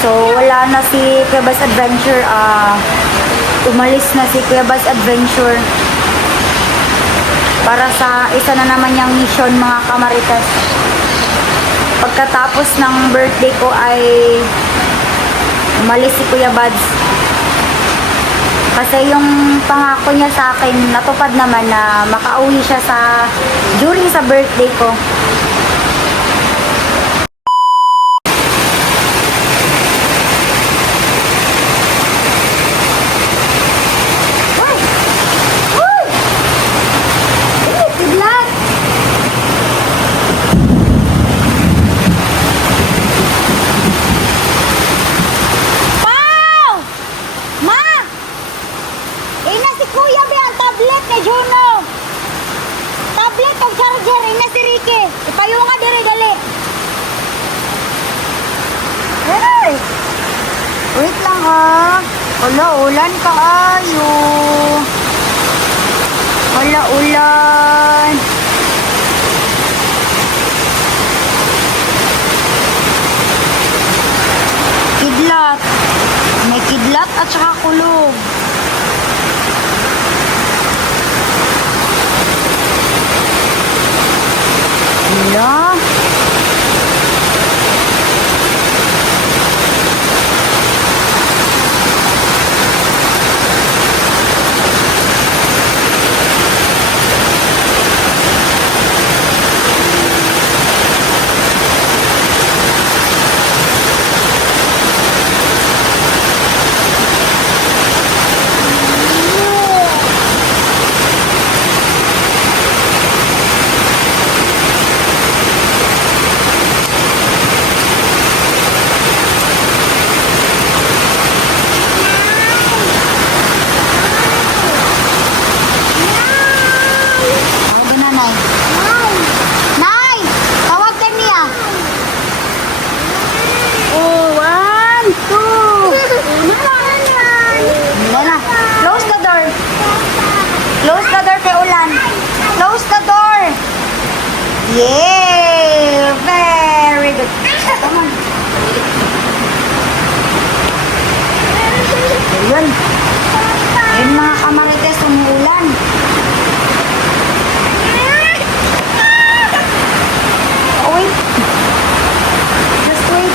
So, wala na si Kuya Bas Adventure. Umalis na si Kuya Bas Adventure para sa isa na naman niyang mission, mga kamarites. Pagkatapos ng birthday ko ay umalis si Kuya Bads. Kasi yung pangako niya sa akin, natupad naman na makauwi siya during sa birthday ko. Ipayo nga dire dali. Hey! Wait lang ha. Wala ulan kaayo. Wala ulan. Kidlat. May kidlat at saka kulog. Wala. Yeah, very good. Come on. Ayun. Ayun mga kamarites, umuulan. Oh, wait. Just wait.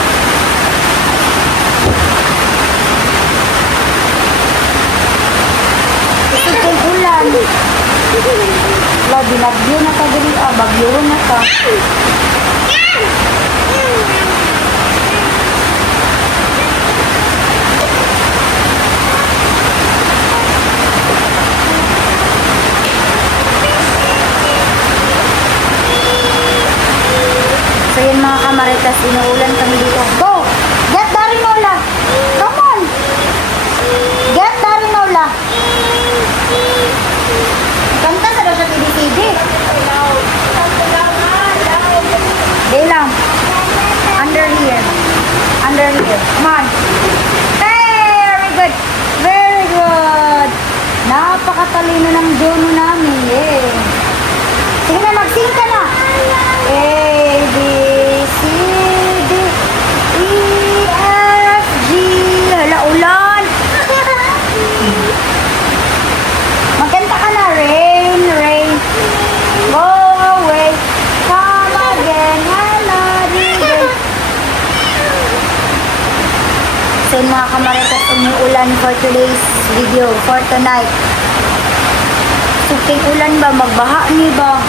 Ito yung ulan. Wala, binagyo na ka dali. Bagyo na ka. So yun mga kamaritas, inuulan kami dito. Go! Get the Rinola! Come on! Get the Rinola! Kanta sa daw siya PDCD. Day lang. Under here. Under here. Come on. Very good. Very good. Napakatalino ng Jono namin. Yeah. Sige na, mag-sing ka na. A, B, C, D, E, F, G. Hala, ulan. Magkanta ka na. Rain, rain. Go away. Come again. So mga kamaritas, umuulan for today's video, for tonight. Suking ulan ba? Magbaha ni ba?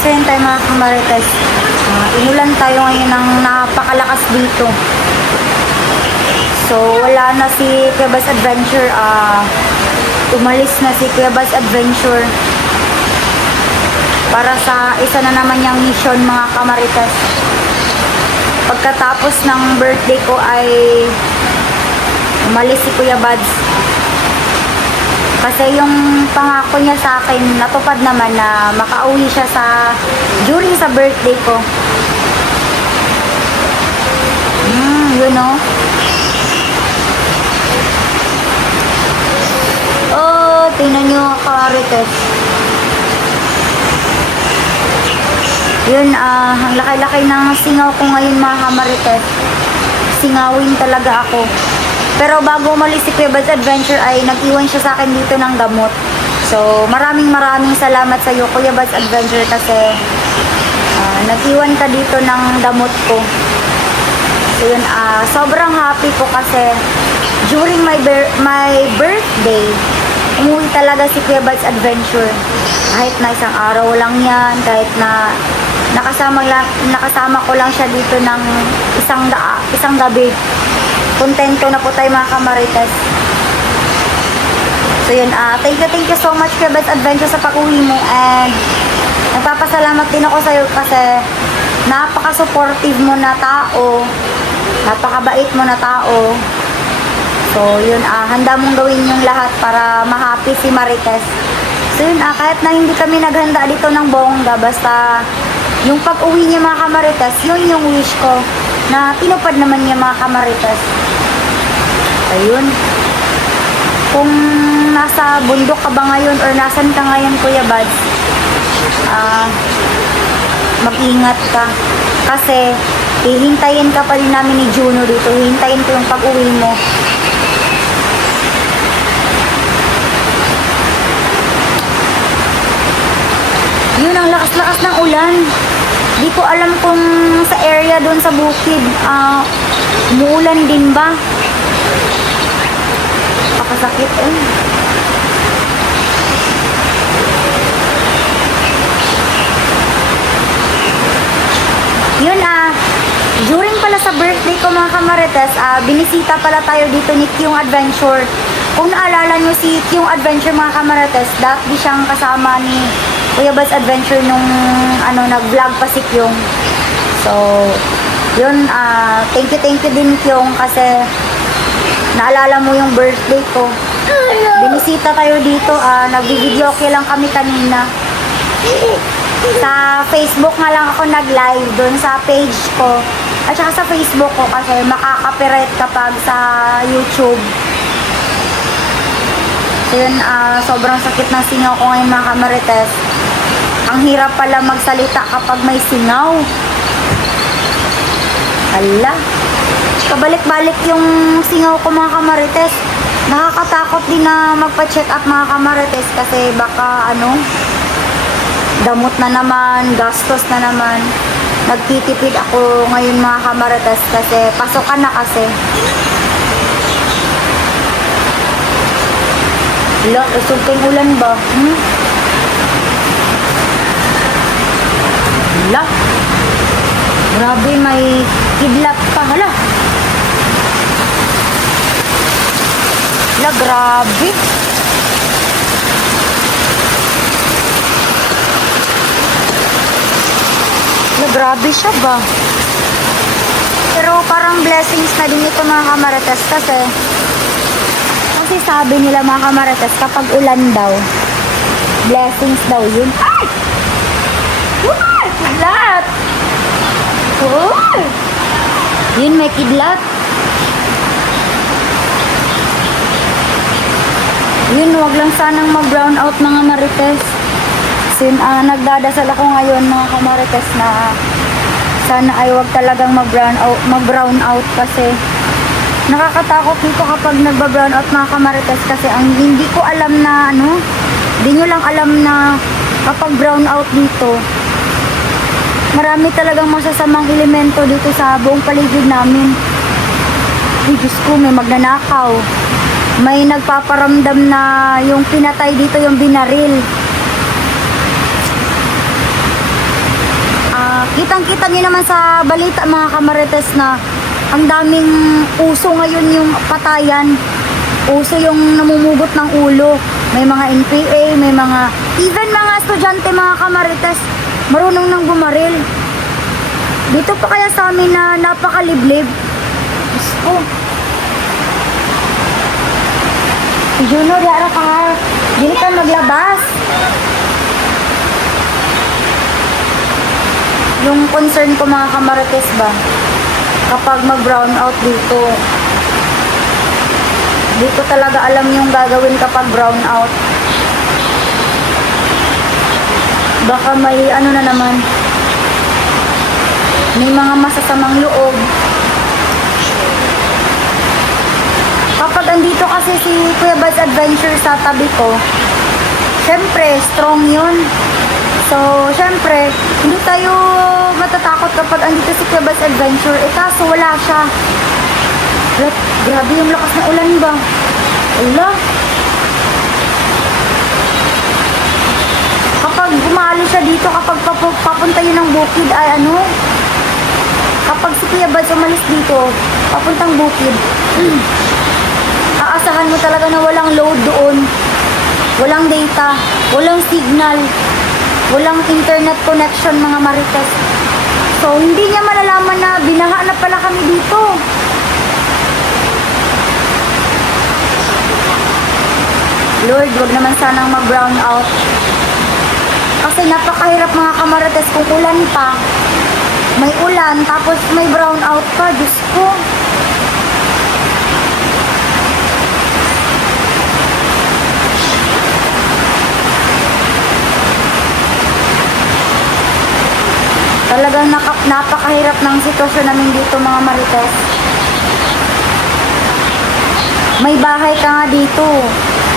So yun tayo mga kamarites, Simulan tayo ngayon ng napakalakas dito. So, wala na si Kuya Bas Adventure. Umalis na si Kuya Bas Adventure para sa isa na naman niyang mission, mga kamarites. Pagkatapos ng birthday ko ay umalis si Kuya Bads. Kasi yung pangako niya sa akin, natupad naman na makauwi siya during sa birthday ko. You know? Oh, tingnan nyo mga kamarites. Yun, ang laki-laki ng singaw ko ngayon, mga kamarites. Singawin talaga ako. Pero bago umalis si Kuya Bads Adventure ay nag-iwan siya sa akin dito ng gamot. So, maraming salamat sa iyo, Kuya Bads Adventure, kasi nag-iwan ka dito ng gamot ko. So, yun, sobrang happy ko kasi during my birthday, umuwi talaga si Kuya Bads Adventure. Kahit na isang araw lang yan, kahit na nakasama ko lang siya dito ng isang gabi. Kontento na po tayo, mga kamarites. So yun, thank you so much Kuya Bads Adventure sa pag-uwi mo, and nagpapasalamat din ako sa iyo kasi napaka-supportive mo na tao, napakabait mo na tao. So yun, handa mong gawin yung lahat para ma-happy si Marites. So yun, kahit na hindi kami naghanda dito ng bongga, basta yung pag-uwi niya, mga kamarites, yun yung wish ko na tinupad naman niya, mga kamarites. Ayun. Kung nasa bundok ka ba ngayon or nasan ka ngayon, Kuya Bads, mag-ingat ka. Kasi hihintayin ka pa rin namin ni Juno dito. Hihintayin ko yung pag-uwi mo. Yun, ang lakas-lakas ng ulan. Di ko alam kung sa area doon sa bukid, umuulan din ba? Pakasakit eh. Yun, during pala sa birthday ko, mga kamarites, binisita pala tayo dito ni Kyung Adventure. Kung naalala nyo si Kyung Adventure, mga kamarites, dati siyang kasama ni Kuya Bads Adventure nung nag-vlog pa si Kyung. So, yun, thank you din Kyung kasi naalala mo yung birthday ko. Binisita tayo dito, nag-video okay lang kami kanina. Sa Facebook nga lang ako nag-live doon sa page ko. At saka sa Facebook ko kasi makaka-copyright kapag sa YouTube. So yun, sobrang sakit ng singaw ko ngayon, mga kamarites. Ang hirap pala magsalita kapag may singaw. Hala. Pabalik-balik yung singaw ko, mga kamarites. Nakakatakot din na magpa-check up, mga kamarites, kasi baka damot na naman, gastos na naman. Nagtitipid ako ngayon, mga kamarites, kasi pasokan na kasi. Hala, resulting ulan ba? Hala. Grabe, may kidlat pa. Hala. Hala, grabe. Hala, grabe siya ba? Pero parang blessings na din ito, mga kamarites, kasi sabi nila, mga kamarites, kapag ulan daw, blessings daw yun. Ay! Uy! Kidlat! Uy! Yun, may kidlat. Yun, wag lang sanang mag-brown out, mga marites. Sin, nagdadasal ako ngayon, mga kamarites, na sana ay wag talagang mag-brown out kasi nakakatakot dito kapag nagba-brown out, mga kamarites, kasi ang hindi ko alam na hindi nyo lang alam na kapag brown out dito, marami talagang masasamang elemento dito sa buong paligid namin. Ay, Diyos ko, may magnanakaw. May nagpaparamdam na yung pinatay dito yung binaril. Kitang-kita niyo naman sa balita mga kamarites na ang daming uso ngayon yung patayan. Uso yung namumugot ng ulo. May mga NPA, may mga, even mga estudyante mga kamarites, marunong nang bumaril. Dito pa kaya sa amin na napakaliblib. Diyos ko. Juno, diara ka nga. Dili ka maglabas. Yung concern ko mga kamarites ba, kapag mag-brown out dito, di ko talaga alam yung gagawin kapag brown out. Baka may ano na naman, may mga masasamang loob. Kapag andito kasi si Kuya Bad's Adventure sa tabi ko, syempre, strong yun. So, syempre, hindi tayo matatakot kapag andito si Kuya Bad's Adventure. Eh, kaso wala siya. Grabe yung lakas ng ulan ba? Wala. Kapag gumalo siya dito, kapag papunta yun ng bukid, ay ano? Kapag si Kuya Bad's umalis dito, papuntang bukid, aasahan mo talaga na walang load doon. Walang data, walang signal, walang internet connection mga marites. So, hindi niya malalaman na binaha na pala kami dito. Lord, wag naman sanang mag-brown out. Kasi napakahirap mga kamarites kung ulan pa. May ulan, tapos may brown out pa. Diyos ko. Talagang napakahirap ng sitwasyon namin dito mga marites. May bahay ka nga dito,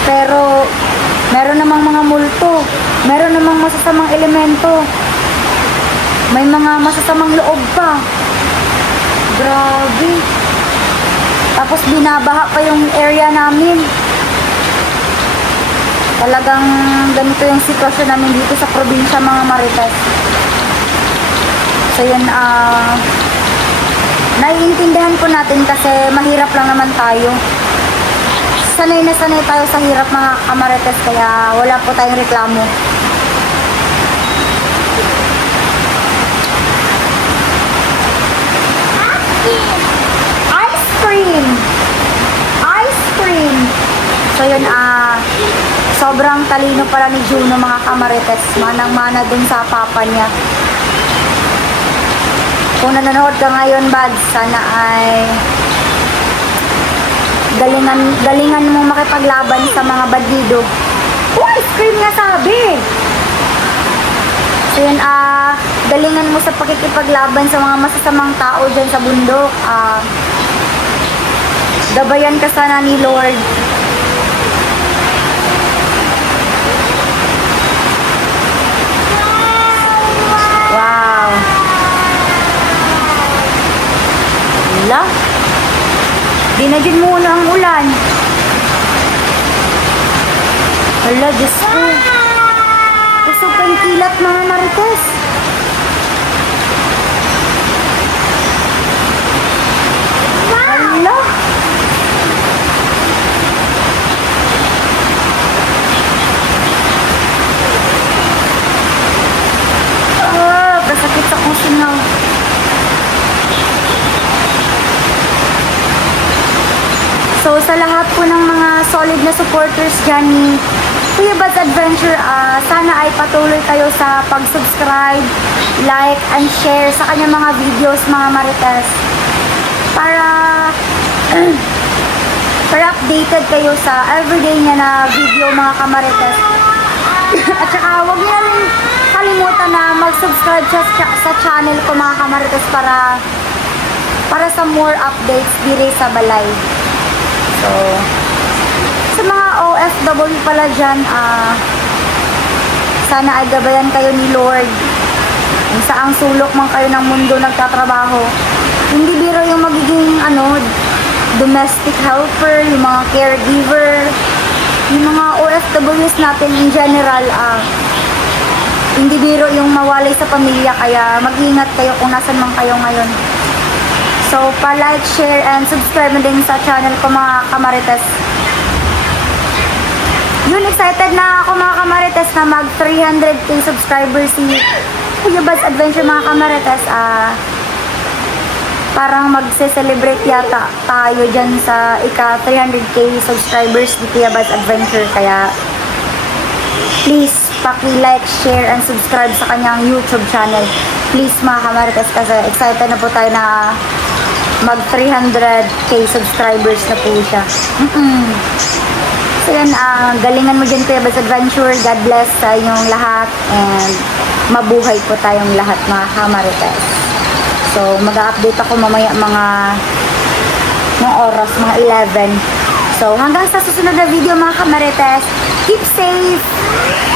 pero meron namang mga multo, meron namang masasamang elemento, may mga masasamang loob pa. Grabe. Tapos binabaha pa yung area namin. Talagang ganito yung sitwasyon namin dito sa probinsya mga marites. So yun, naiintindihan po natin kasi mahirap lang naman tayo. Sanay na sanay tayo sa hirap mga kamarites, kaya wala po tayong reklamo. Ice cream! Ice cream! So yun, sobrang talino pala ni Juno mga kamarites. Manang-mana dun sa papa niya. Kung nanonood ka ngayon, Bad, sana ay galingan mo makipaglaban sa mga bandido. Oh, ice cream nga sabi! So yun, galingan mo sa pakikipaglaban sa mga masasamang tao dyan sa bundok. Gabayan ka sana ni Lord. Wow! Wala. Di na dyan muna ang ulan. Hala, Diyos ko. Kusog kang kilat mga marites. Hala. Kasakit sa kong singaw. So, sa lahat po ng mga solid na supporters dyan ni Kuya Bad's Adventure, sana ay patuloy kayo sa pag-subscribe, like, and share sa kanyang mga videos, mga marites. Para updated kayo sa everyday niya na video, mga kamarites. At saka, huwag niyo rin kalimutan na mag-subscribe sa channel ko, mga kamarites, para sa more updates diri sa balay. So, sa mga OFW pala dyan, sana ay gabayan kayo ni Lord. Kung saang sulok man kayo ng mundo nagtatrabaho. Hindi biro yung magiging domestic helper, yung mga caregiver, yung mga OFWs natin in general. Hindi biro yung mawalay sa pamilya, kaya mag-ingat kayo kung nasan man kayo ngayon. So, pa-like, share, and subscribe na din sa channel ko mga kamarites. Yun, excited na ako mga kamarites na mag 300k subscribers si Kuya Bad's Adventure mga kamarites. Parang magse-celebrate yata tayo dyan sa ika 300k subscribers ni Kuya Bad's Adventure. Kaya, please, paki-like, share, and subscribe sa kanyang YouTube channel. Please mga kamarites, kasi excited na po tayo na mag 300k subscribers na po siya. So yan, galingan mo dyan Kuya Bad's Adventure. God bless sa inyong lahat and mabuhay po tayong lahat mga kamarites. So mag-update ako mamaya mga oras, mga 11. So hanggang sa susunod na video mga kamarites, keep safe!